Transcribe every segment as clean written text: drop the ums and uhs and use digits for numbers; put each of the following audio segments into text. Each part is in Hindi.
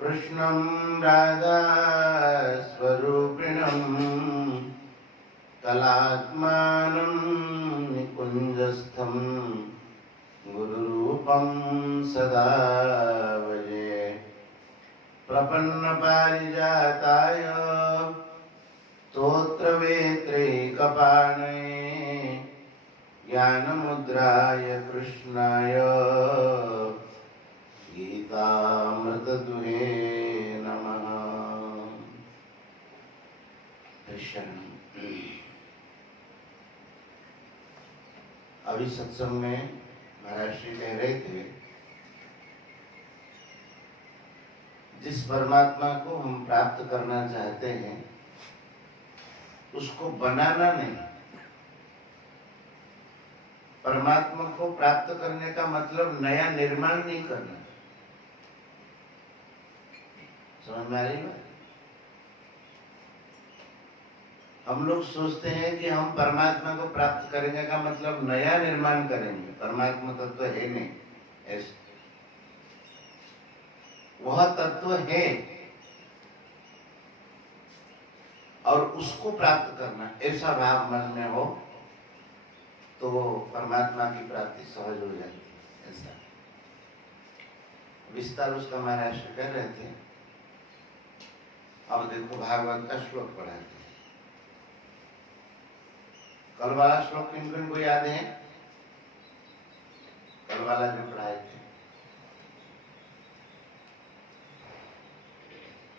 कृष्णं राधा स्वरूपिणं कलात्मानं निकुञ्जस्थं गुरुरूपं सदा भजे। प्रपन्नपारिजाताय स्तोत्रवेत्रैकपाणये ज्ञानमुद्राय कृष्णाय गीतामृतदुहे नमः। अभी सत्संग में महाराज श्री कह रहे थे, जिस परमात्मा को हम प्राप्त करना चाहते हैं उसको बनाना नहीं। परमात्मा को प्राप्त करने का मतलब नया निर्माण नहीं करना। समझ में आ रही बात? हम लोग सोचते हैं कि हम परमात्मा को प्राप्त करेंगे का मतलब नया निर्माण करेंगे। परमात्मा तत्व है नहीं ऐसे। वह तत्व है और उसको प्राप्त करना, ऐसा भाव मन में हो तो परमात्मा की प्राप्ति सहज हो जाती है। ऐसा विस्तार उसका महाराज कर रहे थे। अब देखो भागवत का श्लोक पढ़ाते हैं। कल वाला श्लोक किन किन को याद है? कल वाला जो पढ़ाए थे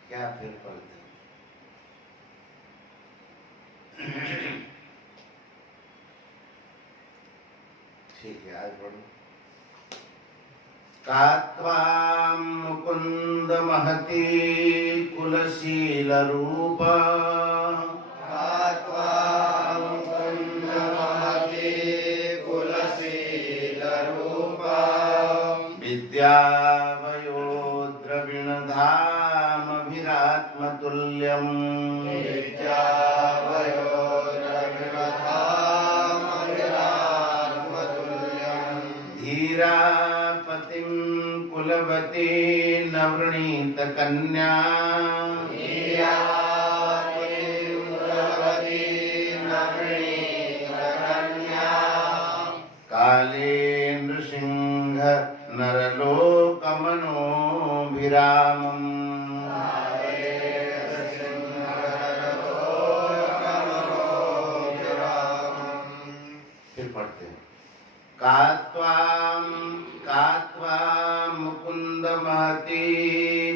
क्या फिर पढ़ते? ठीक है, आज पढ़ो। कात्वां मुकुंद महती कुलशील रूप, कात्वां मुकुंद महती कुलशील रूप, विद्यावयोद्रविणधामभिरात्मतुल्यम्, धीरापतिं कुलवती न वृणीत कन्या, काले नृसिंह नरलोकमनोभिरामम्। फिर पढ़ते हैं। कात्वां मुकुंद महती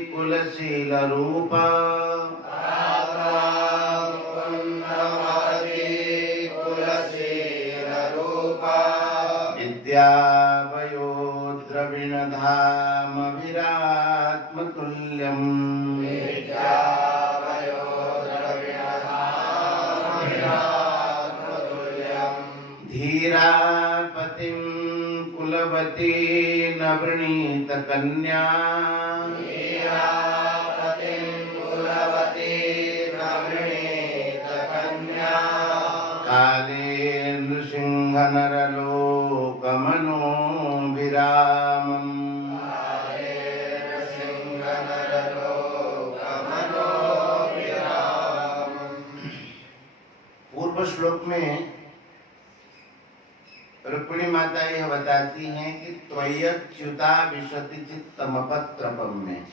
कुलशील रूप, विद्यावयोद्रविणधामभिरात्मतुल्यम्, धीरापतिं कुलवती न वृणीत कन्या, काले नृसिंह नरलोकमनोभिरामम्। पूर्व श्लोक में रुक्मिणी माता यह बताती हैं कि त्वय्यच्युता विशति चित्तमपत्रपम में,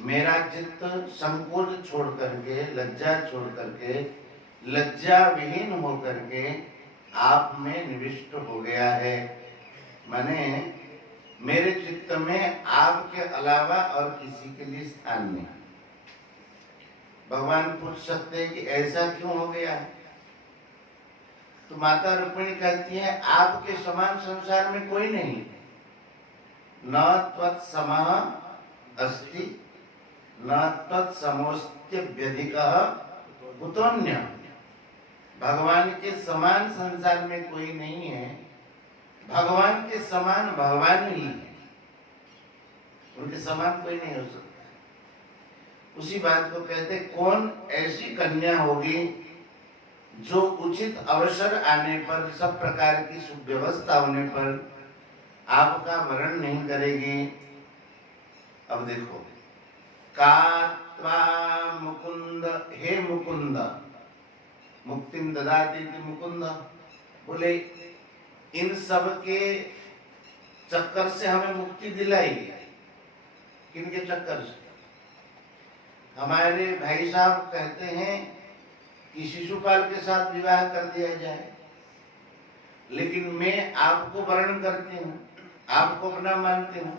मेरा चित्त संकोच छोड़ करके, लज्जा छोड़ करके, लज्जा विहीन होकर के आप में निविष्ट हो गया है। माने मेरे चित्त में आपके अलावा और किसी के लिए स्थान नहीं। भगवान पूछ सकते हैं कि ऐसा क्यों हो गया? तो माता रुक्मिणी कहती है, आपके समान संसार में कोई नहीं, न त्वत्समः अस्ति न तत्समोस्त्यभ्यधिकः कुतोऽन्यः। भगवान के समान संसार में कोई नहीं है, भगवान के समान भगवान ही है, उनके समान कोई नहीं हो सकता। उसी बात को कहते, कौन ऐसी कन्या होगी जो उचित अवसर आने पर, सब प्रकार की सुव्यवस्था होने पर आपका वरण नहीं करेगी। अब देखो, का त्वा मुकुंद, हे मुकुंद, मुक्तिम ददाति इति मुकुंद, बोले इन सब के चक्कर से हमें मुक्ति दिलाई। किनके चक्कर से? हमारे भाई साहब कहते हैं कि शिशुपाल के साथ विवाह कर दिया जाए, लेकिन मैं आपको वर्ण करती हूँ, आपको अपना मानती हूँ।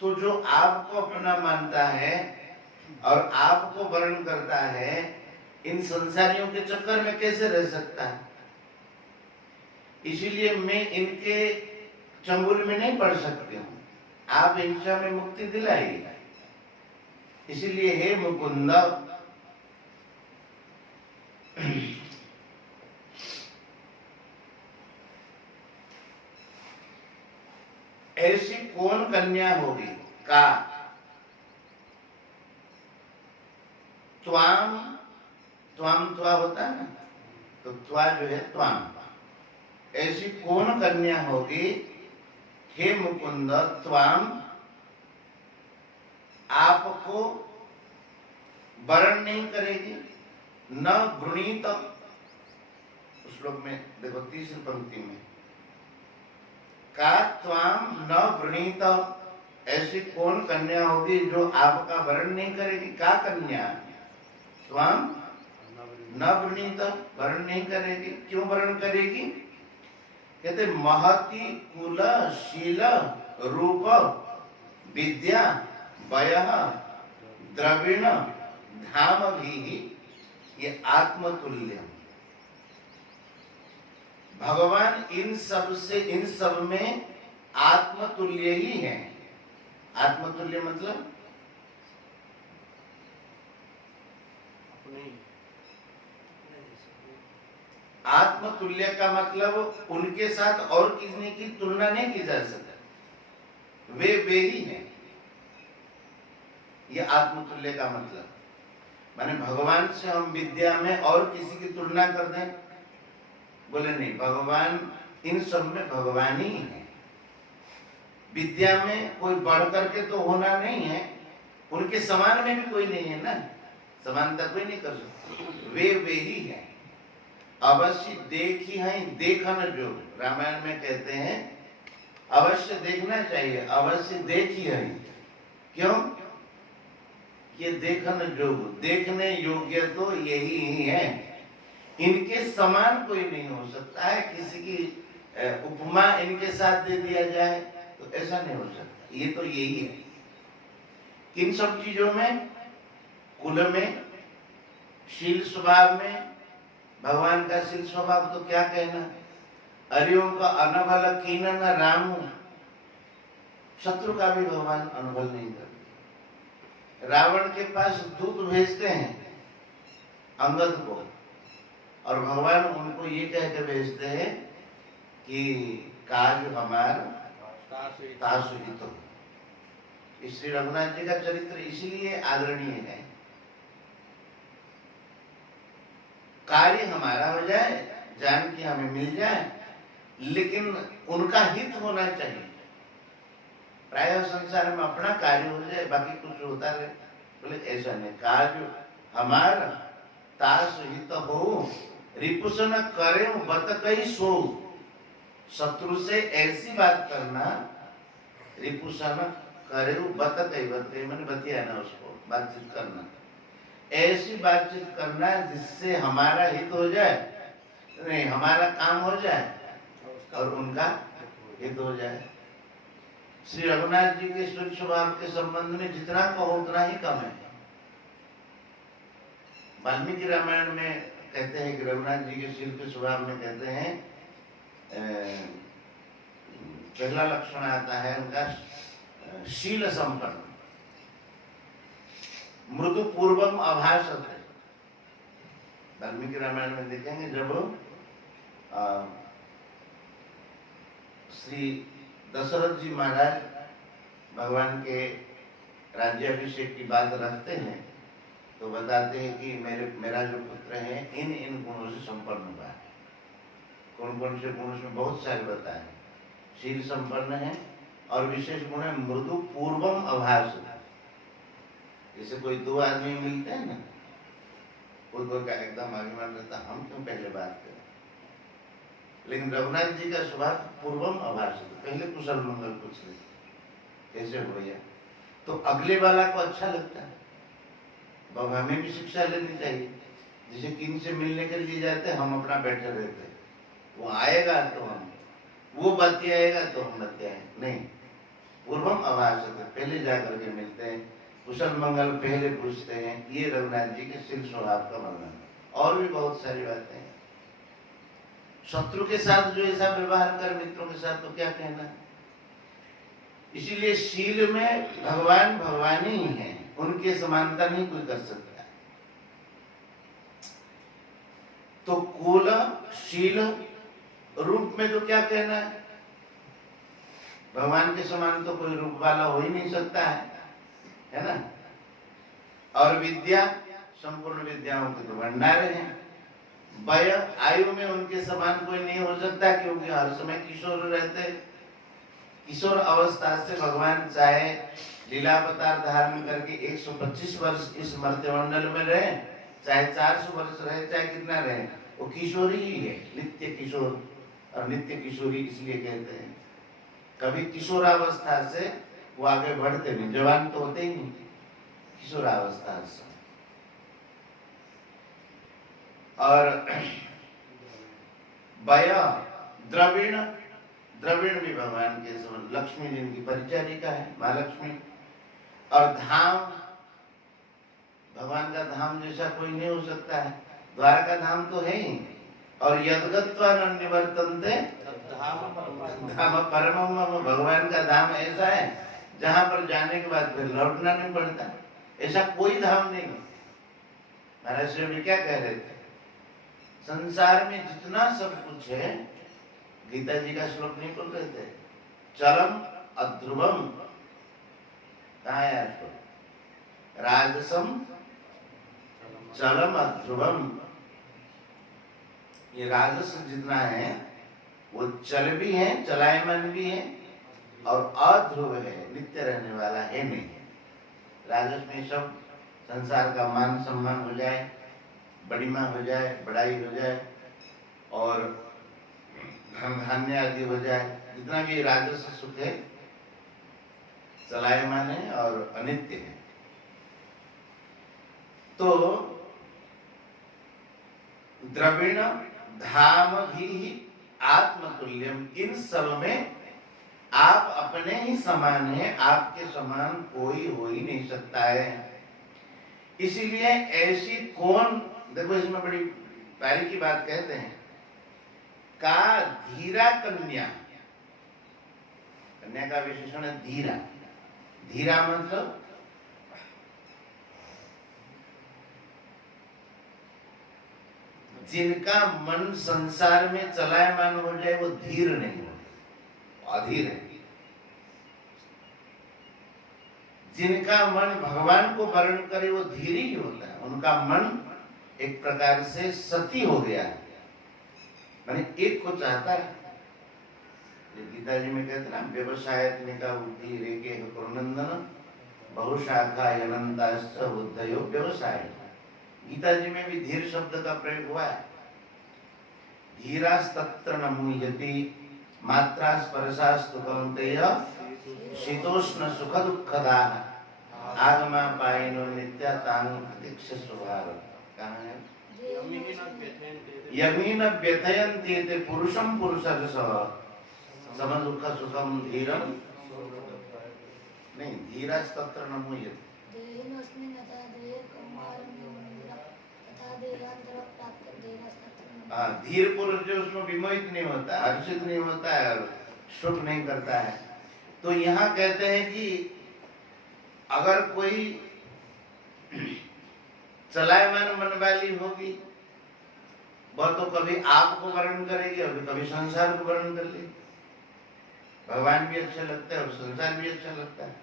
तो जो आपको अपना मानता है और आपको वर्ण करता है, इन संसारियों के चक्कर में कैसे रह सकता है? इसीलिए मैं इनके चंगुल में नहीं पड़ सकती हूँ। आप इनसे हमें मुक्ति दिलाइए। इसीलिए हे मुकुंद, ऐसी कौन कन्या होगी? का त्वाम, त्वाम त्वा होता है ना, तो त्वा जो है त्वाम, ऐसी कौन कन्या होगी हे मुकुंद, त्वाम, आपको वरण नहीं करेगी, न वृणीत। उस श्लोक में देखो तीसरी पंक्ति में, का त्वाम न वृणीत, ऐसी कौन कन्या होगी जो आपका वरण नहीं करेगी? का कन्या त्वाम न वृणीत, वरण नहीं करेगी। क्यों वरण करेगी? कहते महति कुल शील रूप विद्या वयः द्रविण धाम भी ये आत्मतुल्य। भगवान इन सब से, इन सब में आत्मतुल्य ही है। आत्मतुल्य मतलब आत्मतुल्य का मतलब उनके साथ और किसी की तुलना नहीं की जा सकती, वे ही हैं। ये आत्मतुल्य का मतलब माने भगवान से हम विद्या में और किसी की तुलना कर दें, बोले नहीं, भगवान इन सब में भगवान ही है। विद्या में कोई बढ़ करके तो होना नहीं है, उनके समान में भी कोई नहीं है ना, समानता कोई नहीं कर सकता, वे ही है। अवश्य देखी है देखन जो, रामायण में कहते हैं अवश्य देखना चाहिए, अवश्य देखी है। क्यों? ये देखन जोग, देखने योग्य तो यही ही है, इनके समान कोई नहीं हो सकता है। किसी की उपमा इनके साथ दे दिया जाए तो ऐसा नहीं हो सकता। ये तो यही है। किन सब चीजों में? कुल में, शील स्वभाव में। भगवान का शील स्वभाव तो क्या कहना, अरियों का अनबल कीनन राम, शत्रु का भी भगवान अनबल नहीं करते। रावण के पास दूत भेजते हैं अंगद को, और भगवान उनको ये कह के भेजते हैं कि काज हमार तासुहित हो। श्री रघुनाथ जी का चरित्र इसीलिए आदरणीय है, कार्य हमारा हो जाए, जानकी हमें मिल जाए, लेकिन उनका हित होना चाहिए। प्राय संसार में अपना कार्य हो जाए, बाकी कुछ होता रहे, बोले ऐसा नहीं। कार्य हमारा तास हित हो, रिपुसन करे बत कई सो। शत्रु से ऐसी बात करना, रिपुसन करे बत कई मैंने बतियाना, उसको बातचीत करना, ऐसी बातचीत करना जिससे हमारा हित हो जाए, नहीं हमारा काम हो जाए और उनका हित हो जाए। श्री रघुनाथ जी के शुद्ध स्वभाव के संबंध में जितना कहो उतना ही कम है। वाल्मीकि रामायण में कहते हैं कि रघुनाथ जी के शील के स्वभाव में कहते हैं, पहला लक्षण आता है उनका शील संपन्न, मृदु पूर्वम अभाषत। वाल्मीकि रामायण में देखेंगे जब श्री दशरथ जी महाराज भगवान के राज्याभिषेक की बात रखते हैं तो बताते हैं कि मेरा जो पुत्र है इन गुणों से संपन्न हुआ है। कौन कौन से गुण? उसमें बहुत सारे बताए। शील संपन्न है और विशेष गुण है मृदु पूर्वम अभाषित, जैसे कोई दो आदमी मिलते हैं ना, कोई का एकदम अभिमान रहता, हम क्यों पहले बात करें। लेकिन रघुनाथ जी का स्वभाव पूर्वम अभाषित, पहले कुशल मंगल पूछ ले, कैसे हो भैया, तो अगले वाला को अच्छा लगता है। अब हमें भी शिक्षा लेनी चाहिए। जैसे किन से मिलने के लिए जाते हैं, हम अपना बैठे रहते हैं, वो आएगा तो हम, वो बतियाएगा तो हम बतियाए नहीं। पूर्वम अभाषित, पहले जाकर के मिलते हैं, कुशल मंगल पहले पूछते हैं। ये रघुनाथ जी के शील स्वभाव का वर्णन। और भी बहुत सारी बातें हैं। शत्रु के साथ जो ऐसा व्यवहार कर, मित्रों के साथ तो क्या कहना। इसीलिए शील में भगवान भगवान ही है, उनके समानता नहीं कोई कर सकता। तो कुल शील रूप में तो क्या कहना है, भगवान के समान तो कोई रूप वाला हो ही नहीं सकता है ना। और विद्या, संपूर्ण विद्याओं के तो भंडार हैं। वय, आयु में उनके समान कोई नहीं हो सकता, क्योंकि हर समय किशोर रहते। किशोर अवस्था से भगवान चाहे लीलावतार धारण करके 125 वर्ष इस मर्त्यमंडल में रहे, चाहे 400 वर्ष रहे, चाहे कितना रहे, वो किशोर ही है, नित्य किशोर। और नित्य किशोरी इसलिए कहते हैं, कभी किशोरावस्था से वो आगे बढ़ते नहीं, जवान तो होते ही नहीं, किशोरावस्था से। और वय, द्रविण, द्रविण भी भगवान के समान, लक्ष्मी जिनकी परिचारिका है, महालक्ष्मी। और धाम, भगवान का धाम जैसा कोई नहीं हो सकता है, द्वारका धाम तो है ही। और यद्गत्वा न निवर्तन्ते धाम परमम मम, भगवान का धाम ऐसा है जहां पर जाने के बाद फिर लौटना नहीं पड़ता, ऐसा कोई धाम नहीं। महाराज श्री क्या कह रहे थे, संसार में जितना सब कुछ है, गीता जी का श्लोक नहीं बोल रहे थे, चरम अध्रुवम, कहा है आपको, राजसम चरम अध्रुवम। ये राजस जितना है वो चल भी है, चलायमान भी है, और अध्रुव है, नित्य रहने वाला है नहीं। राजस में सब संसार का मान सम्मान हो जाए, बड़ीमा हो जाए, बड़ाई हो जाए, और धन धान्य आदि हो जाए, जितना भी राजस सुख है चलायमान है और अनित्य है। तो द्रविण धाम भी आत्मतुल्यम, इन सब में आप अपने ही समान हैं, आपके समान कोई हो ही नहीं सकता है। इसीलिए ऐसी कौन, देखो इसमें बड़ी प्यारी की बात कहते हैं, का धीरा कन्या, कन्या का विशेषण है धीरा। धीरा मतलब जिनका मन संसार में चलायमान हो जाए वो धीर नहीं हो, अधीर है। जिनका मन भगवान को वर्ण करे वो धीर ही होता है, उनका मन एक प्रकार से सती हो गया है, माने एक को चाहता है। गीता जी में कहते ना, व्यवसाय रेके कुरुनंदन बहुशाखा अनंताश्च बुद्धयो व्यवसाय। गीता जी में भी धीर शब्द का प्रयोग हुआ है। धीरास्तत्र न मुह्यति मात्रा स्पर्शास्तु कौन्तेय शीतोष्ण सुख दुःखदाः आगमा पायिनो नित्या तानु प्रतीक्षस्व भारत। कहाँ है? यमीन व्यथयन्ति ते पुरुषं पुरुषरसः सम दुःख सुखम धीरम, नहीं, धीरास्तत्र न मुह्यति। धीर पुरुष जो उसमें विमोहित नहीं होता, हर्षित नहीं होता है, सुख नहीं करता है। तो यहाँ कहते हैं कि अगर कोई चलायमान मन वाली होगी, वह तो कभी आपको वर्ण करेगी और कभी संसार को वर्ण कर लेगी। भगवान भी अच्छा लगता है और संसार भी अच्छा लगता है।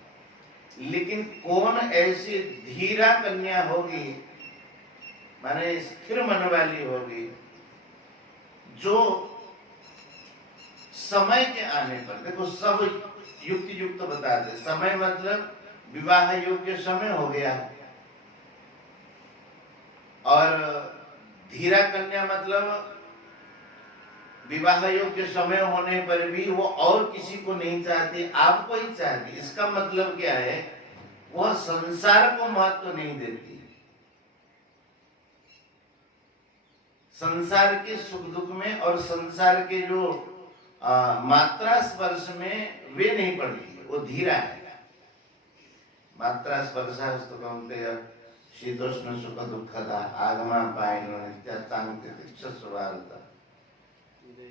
लेकिन कौन ऐसी धीरा कन्या होगी, माने स्थिर मन वाली होगी, जो समय के आने पर, देखो सब युक्ति युक्त बताते, समय मतलब विवाह योग्य समय हो गया, और धीरा कन्या मतलब विवाह योग्य समय होने पर भी वो और किसी को नहीं चाहती, आपको ही चाहती। इसका मतलब क्या है, वह संसार को महत्व नहीं देती, संसार के सुख दुख में और संसार के जो मात्रा स्पर्श में वे नहीं पड़ती, वो धीरा है। मात्रा स्पर्शास्तु कौन्तेय शीतोष्ण सुख दुःखदा आगमा पायनो नित्यातांतितिक्षस्वार्थ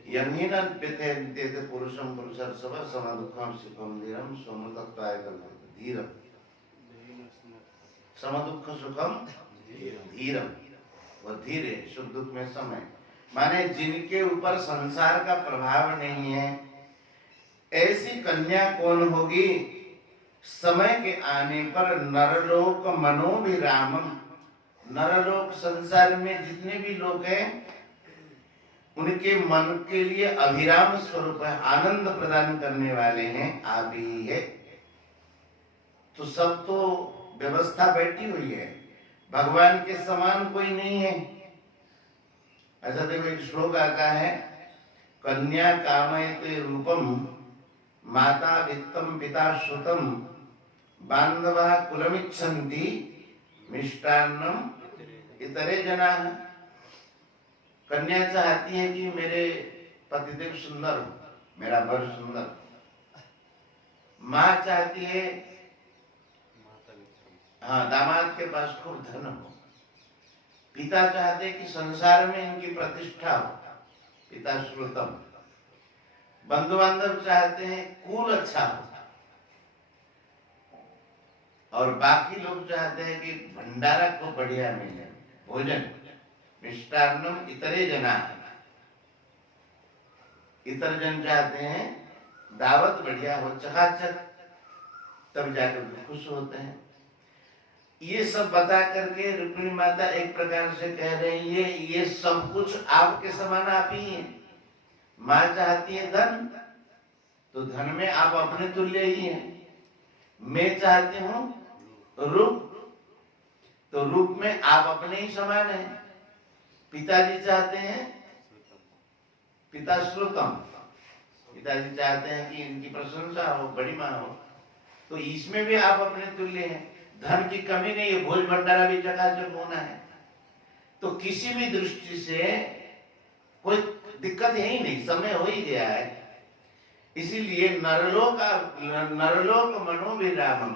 यमीन व्यथेन्ते पुरुषं पुरुषर्षभ समदुःखं सुखं धीरं सोमतत्वाय कल्पते। धीरं समदुःख सुखम धीरम, वो धीरे सुख दुख में समय, माने जिनके ऊपर संसार का प्रभाव नहीं है, ऐसी कन्या कौन होगी? समय के आने पर नरलोक मनोभिरामम, नरलोक संसार में जितने भी लोग हैं उनके मन के लिए अभिराम स्वरूप है, आनंद प्रदान करने वाले हैं आप ही है। तो सब तो व्यवस्था बैठी हुई है, भगवान के समान कोई नहीं है। ऐसा देखो एक श्लोक आता है, कन्या कामयते रूपम माता वित्तम पिता श्रुतम बांधवा कुलमिच्छन्ति मिष्टान्नम इतरे जना। कन्या चाहती है कि मेरे पतिदेव सुंदर हो, मेरा वर सुंदर। माँ चाहती है हाँ दामाद के पास खूब धन हो। पिता चाहते कि संसार में इनकी प्रतिष्ठा हो, पिता श्रुतम। बंधु बांधव चाहते हैं कुल अच्छा हो, और बाकी लोग चाहते हैं कि भंडारा को बढ़िया मिले, भोजन मिष्टान्नम इतरे जना। इतर जन चाहते हैं दावत बढ़िया हो, चकाचक, तब जाकर खुश होते हैं। ये सब बता करके रुक्मिणी माता एक प्रकार से कह रही है, ये सब कुछ आपके समान आप ही हैं। माँ चाहती है धन, तो धन में आप अपने तुल्य ही हैं। मैं चाहती हूँ रूप, तो रूप में आप अपने ही समान हैं। पिताजी चाहते हैं पिता श्रुतम, पिताजी चाहते हैं कि इनकी प्रशंसा हो, बड़ी माँ हो, तो इसमें भी आप अपने तुल्य हैं। धन की कमी नहीं है, भोज भंडारा भी चकाचक होना है, तो किसी भी दृष्टि से कोई दिक्कत है ही नहीं, समय हो ही गया है। इसीलिए नरलोक मनोभिरामम,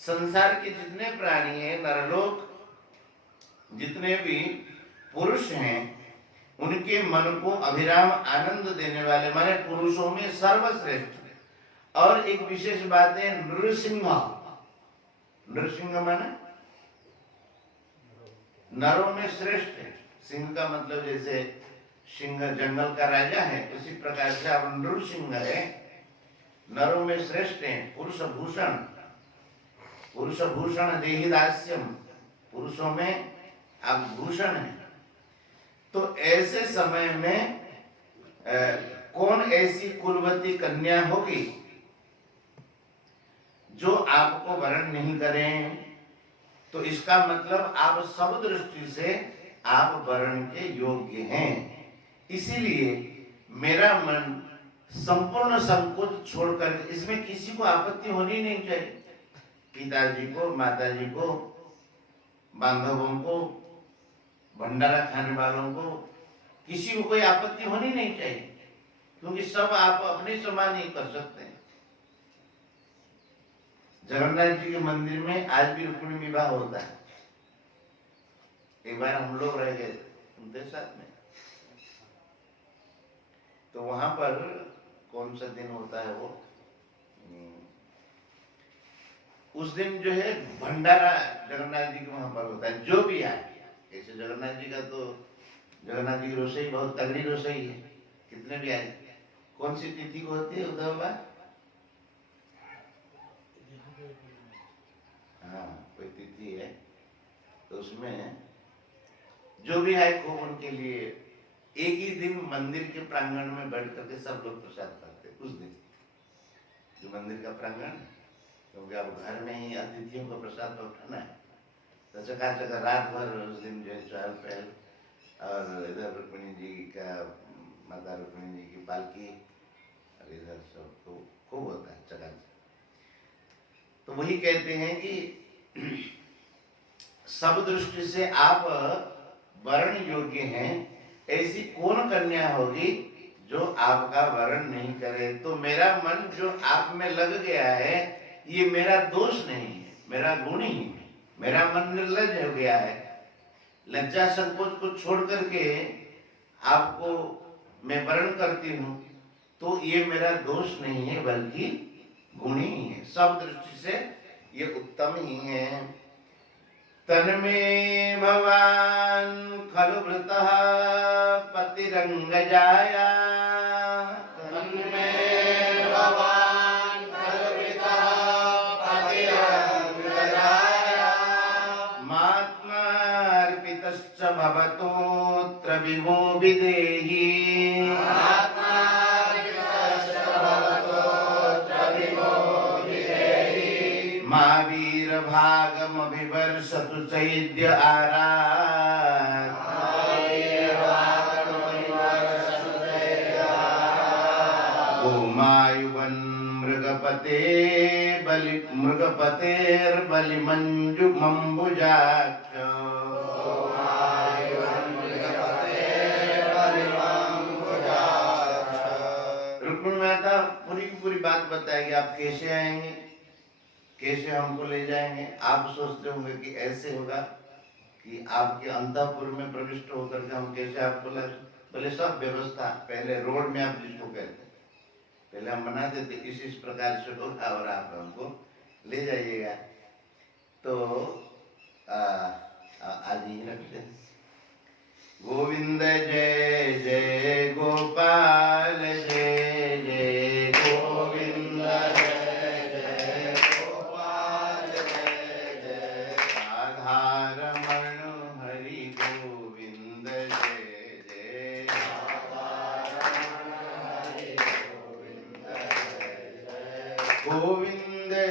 संसार के जितने प्राणी हैं, नरलोक जितने भी पुरुष हैं, उनके मन को अभिराम आनंद देने वाले, माने पुरुषों में सर्वश्रेष्ठ। और एक विशेष बात है नृसिंह, नृसिंह माने नरों में श्रेष्ठ है। सिंह का मतलब जैसे सिंह जंगल का राजा है, उसी प्रकार से आप नृसिंह है, नरों में श्रेष्ठ है। पुरुष भूषण, पुरुष भूषण देहि दास्यम, पुरुषों में आप भूषण है। तो ऐसे समय में कौन ऐसी कुलवती कन्या होगी जो आपको वरण नहीं करें? तो इसका मतलब आप सब दृष्टि से आप वरण के योग्य हैं। इसीलिए मेरा मन संपूर्ण संकोच छोड़कर, इसमें किसी को आपत्ति होनी नहीं चाहिए, पिताजी को, माताजी को, बांधवों को, भंडारा खाने वालों को, किसी को कोई आपत्ति होनी नहीं चाहिए, क्योंकि सब आप अपने समान ही कर सकते हैं। जगन्नाथ जी के मंदिर में आज भी रुक्मिणी विवाह होता है। एक बार हम लोग रह गए उनके साथ में, तो वहां पर कौन सा दिन होता है वो, उस दिन जो है भंडारा जगन्नाथ जी के वहां पर होता है। जो भी आए, ऐसे जगन्नाथ जी का तो जगन्नाथ जी की रसोई बहुत तगड़ी रसोई है, कितने भी आए। कौन सी तिथि को होती है उद्धव बा? हाँ कोई तिथि है, तो उसमें जो भी आए खूब उनके लिए एक ही दिन मंदिर के प्रांगण में बैठ करके सब लोग प्रसाद खाते उस दिन, जो मंदिर का प्रांगण, क्योंकि अब घर में ही अतिथियों को प्रसाद उठाना है, तो चकाचक रात भर उस दिन जो है चहल पहल, और इधर रुक्मिणी जी का, माता रुक्मिणी जी की पालकी, और इधर सब तो खूब होता है चकाचक। तो वही कहते हैं कि सब दृष्टि से आप वरण योग्य हैं, ऐसी कौन कन्या होगी जो आपका वरण नहीं करे। तो मेरा मन जो आप में लग गया है, ये मेरा दोष नहीं है, मेरा गुण ही है। मेरा मन निर्लज हो गया है, लज्जा संकोच को छोड़ करके आपको मैं वरण करती हूँ, तो ये मेरा दोष नहीं है बल्कि गुण ही है। सब दृष्टि से ये उत्तम ही है। तन्मे भवान खलु वृतः पतिरंग जाया, तन्मे भवान खलु वृतः पतिरंग जाया, मात्मार्पितश्च भवतोऽत्र विभो विदेहि, मा वीरभागमभिवर्षतु चैद्य आरात्, गोमायुवन् मृगपतेर्बलिमञ्जु मम्बुजाक्ष, रुक्मिणी माता पूरी की पूरी बात बताएगी। आप कैसे आएंगे, कैसे हमको ले जाएंगे। आप सोचते होंगे कि ऐसे होगा कि आपके अंतःपुर में प्रविष्ट होकर के हम कैसे आपको ले, बोले सब व्यवस्था पहले रोड में, आप जिसको कहते हैं, पहले हम बना देते इस प्रकार से होगा और आप हमको ले जाइएगा। तो आज ही रखते हैं। गोविंद जय जय गोपाल जय जय गोविंद जय जय गोपाल जय जय राधारमण हरि गोविंद जय जय गोविंद जय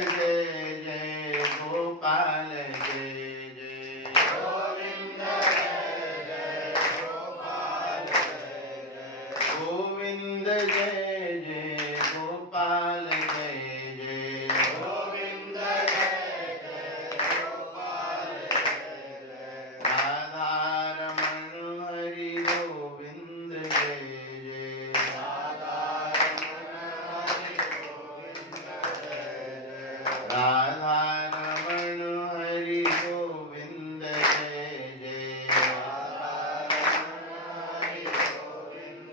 जय गोपाल जय जय गोविंद जय जय गोपाल जय जय गोविंद जय जय गोपाल जय जय गोविंद जय जय गोपाल जय जय राधारमण हरि गोविंद जय जय राधारमण हरि गोविंद जय जय राधारमण हरि गोविंद जय जय राधारमण हरि गोविंद जय जय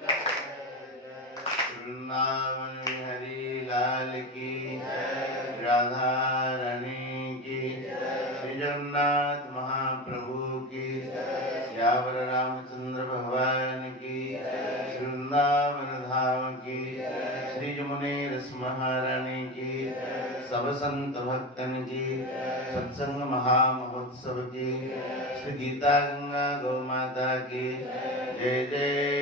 वृंदावन बिहारी लाल की जय, राधा रानी की जय, श्री जगन्नाथ महाप्रभु की जय, श्यावर रामचंद्र भगवान की जय, श्री वृंदावन धाम की जय, श्री जमुने रस महारानी की जय, सब संत भक्तन की जय, सत्संग महामहोत्सव की जय, श्री गीता गंगा गौ माता की जय जय